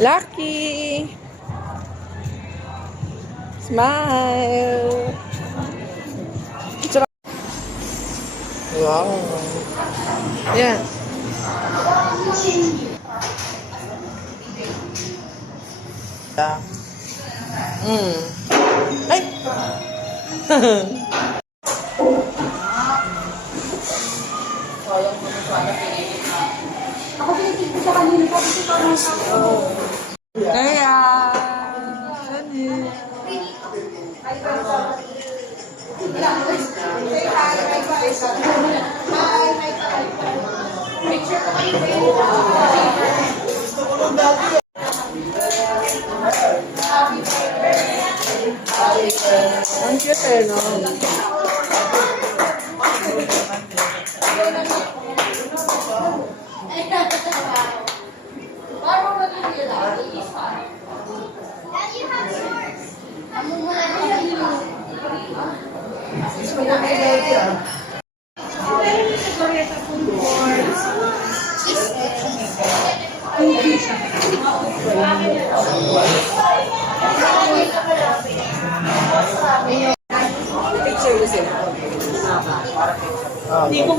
Lucky! Smile! Wow! Yan. Ay! Ako pinitid ko sa kanina kasi si Thomas ako. Kaya! Sani? Picture ko kayo. Ang cute eh, no? Picture ko sila. Hindi ko